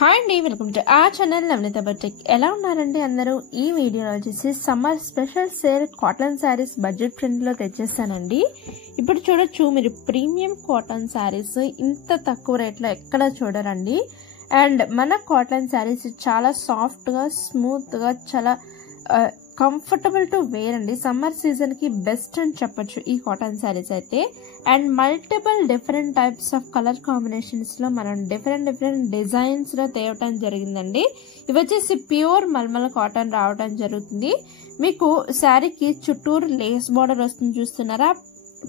Hi అండి, welcome to ఆ channel Navaneetha boutique. ఎలా ఉన్నారండి అందరూ? ఈ వీడియోలో వచ్చేసి summer special sale cotton sarees budget ఫ్రెండ్లో తెచ్చేస్తానండి. ఇప్పుడు చూడొచ్చు, మీరు ప్రీమియం కాటన్ శారీస్ ఇంత తక్కువ రేట్లో ఎక్కడ చూడరండి. అండ్ మన కాటన్ శారీస్ చాలా సాఫ్ట్గా, స్మూత్గా, చాలా కంఫర్టబుల్ టు వేర్ అండి. సమ్మర్ సీజన్కి బెస్ట్ అని చెప్పొచ్చు ఈ కాటన్ శారీస్ అయితే. And multiple different types of colour కాంబినేషన్స్లో మనం డిఫరెంట్ డిజైన్స్లో తేవటం జరిగిందండి. ఇవి వచ్చేసి ప్యూర్ మల్మల్ కాటన్ రావటం జరుగుతుంది. మీకు శారీకి చుట్టూరు లేస్ బార్డర్ వస్తుంది, చూస్తున్నారా?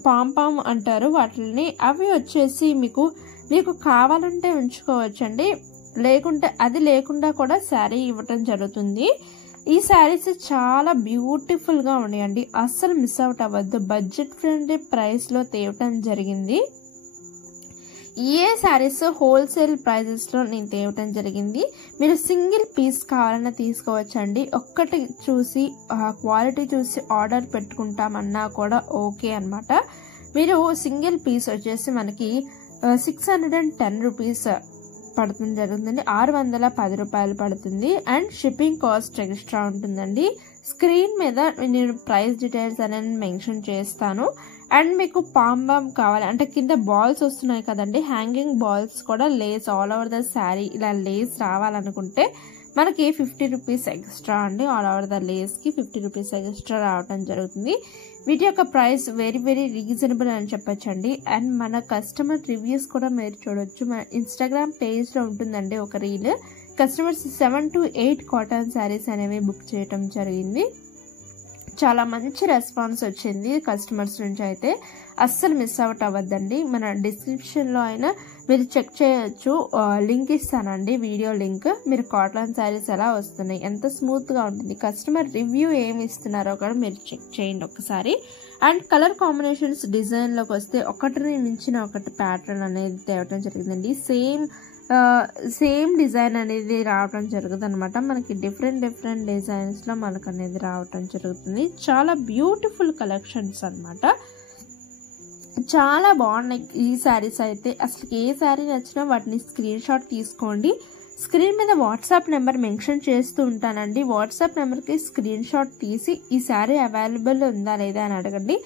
పాంపామ్ అంటారు వాటిని. అవి వచ్చేసి మీకు కావాలంటే ఉంచుకోవచ్చండి, లేకుంటే అది లేకుండా కూడా శారీ ఇవ్వటం జరుగుతుంది. ఈ శారీస్ చాలా బ్యూటిఫుల్ గా ఉన్నాయండి, అస్సలు మిస్ అవుట్ అవ్వద్దు. బడ్జెట్ ఫ్రెండ్లీ ప్రైస్ లో తేవటం జరిగింది. ఏ శారీస్ హోల్సేల్ ప్రైజెస్ లో నేను తేవటం జరిగింది. మీరు సింగిల్ పీస్ కావాలన్నా తీసుకోవచ్చండి. ఒక్కటి చూసి క్వాలిటీ చూసి ఆర్డర్ పెట్టుకుంటామన్నా కూడా ఓకే అన్నమాట. మీరు సింగిల్ పీస్ వచ్చేసి మనకి 610 రూపీస్ పడుతుంది జరుగుతుంది, 610 రూపాయలు పడుతుంది. అండ్ షిప్పింగ్ కాస్ట్ ఎక్స్ట్రా ఉంటుందండి. స్క్రీన్ మీద నేను ప్రైస్ డీటెయిల్స్ అనేది మెన్షన్ చేస్తాను. అండ్ మీకు పాంబామ్ కావాలి అంటే కింద బాల్స్ వస్తున్నాయి కదండి, హ్యాంగింగ్ బాల్స్ కూడా lace all over the sari ఇలా లేస్ రావాలనుకుంటే మనకి 50 రూపీస్ ఎక్స్ట్రా అండి. ఆల్ ఓవర్ ద లేస్ కి 50 రూపీస్ ఎక్స్ట్రా రావడం జరుగుతుంది. వీటి యొక్క ప్రైస్ వెరీ రీజనబుల్ అని చెప్పొచ్చండి. అండ్ మన కస్టమర్ రివ్యూస్ కూడా మీరు చూడొచ్చు. మన ఇన్స్టాగ్రామ్ పేజ్ లో ఉంటుందండి ఒక reel. Customers 7 to 8 cotton saris అనేవి బుక్ చేయటం జరిగింది. చాలా మంచి రెస్పాన్స్ వచ్చింది కస్టమర్స్ నుంచి అయితే. అస్సలు మిస్ అవుట్ అవ్వద్దండి. మన డిస్క్రిప్షన్లో అయినా మీరు చెక్ చేయొచ్చు, లింక్ ఇస్తానండి, వీడియో లింక్. మీరు కాటన్ శారీస్ ఎలా వస్తున్నాయి, ఎంత స్మూత్గా ఉంటుంది, కస్టమర్ రివ్యూ ఏమి ఇస్తున్నారో కూడా మీరు చెక్ చేయండి ఒకసారి. అండ్ కలర్ కాంబినేషన్స్ డిజైన్లోకి వస్తే ఒకటిని మించిన ఒకటి ప్యాటర్న్ అనేది తేవటం జరిగిందండి. సేమ్ డిజైన్ అనేది రావటం జరుగుతుంది అనమాట. మనకి డిఫరెంట్ డిజైన్స్లో మనకు అనేది రావటం జరుగుతుంది. చాలా బ్యూటిఫుల్ కలెక్షన్స్ అనమాట. చాలా బాగున్నాయి ఈ శారీస్ అయితే. అసలు ఏ శారీ నచ్చినా వాటిని స్క్రీన్ షాట్ తీసుకోండి. స్క్రీన్ మీద వాట్సాప్ నెంబర్ మెన్షన్ చేస్తూ ఉంటానండి. వాట్సాప్ నెంబర్కి స్క్రీన్ షాట్ తీసి ఈ శారీ అవైలబుల్ ఉందా లేదా అని అడగండి.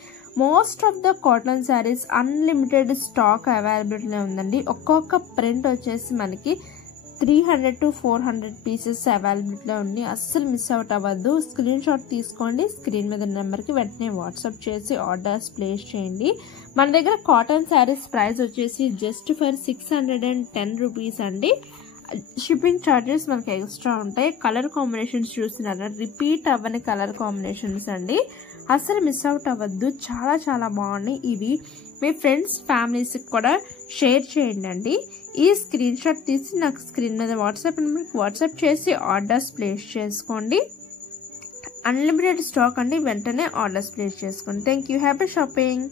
Most of the cotton saris unlimited stock availability ఉందండి. ఒక్కొక్క ప్రింట్ వచ్చేసి మనకి 300 to 400 పీసెస్ అవైలబిలిటీలో ఉంది. అస్సలు మిస్ అవుట్ అవ్వద్దు. స్క్రీన్ షాట్ తీసుకోండి, స్క్రీన్ మీద నెంబర్కి వెంటనే వాట్సాప్ చేసి ఆర్డర్స్ ప్లేస్ చేయండి. మన దగ్గర కాటన్ శారీస్ ప్రైస్ వచ్చేసి జస్ట్ ఫర్ 610 రూపీస్ అండి. షిప్పింగ్ ఛార్జెస్ మనకి ఎక్స్ట్రా ఉంటాయి. కలర్ కాంబినేషన్స్ చూస్తున్నారా, రిపీట్ అవ్వని కలర్ కాంబినేషన్స్ అండి. అస్సలు మిస్ అవుట్ అవ్వద్దు. చాలా బాగున్నాయి. ఇవి మీ ఫ్రెండ్స్ ఫ్యామిలీస్కి కూడా షేర్ చేయండి అండి. ఈ స్క్రీన్ షాట్ తీసి నాకు స్క్రీన్ మీద వాట్సాప్ నెంబర్కి వాట్సాప్ చేసి ఆర్డర్స్ ప్లేస్ చేసుకోండి. అన్లిమిటెడ్ స్టాక్ అండి, వెంటనే ఆర్డర్స్ ప్లేస్ చేసుకోండి. Thank you. Happy shopping.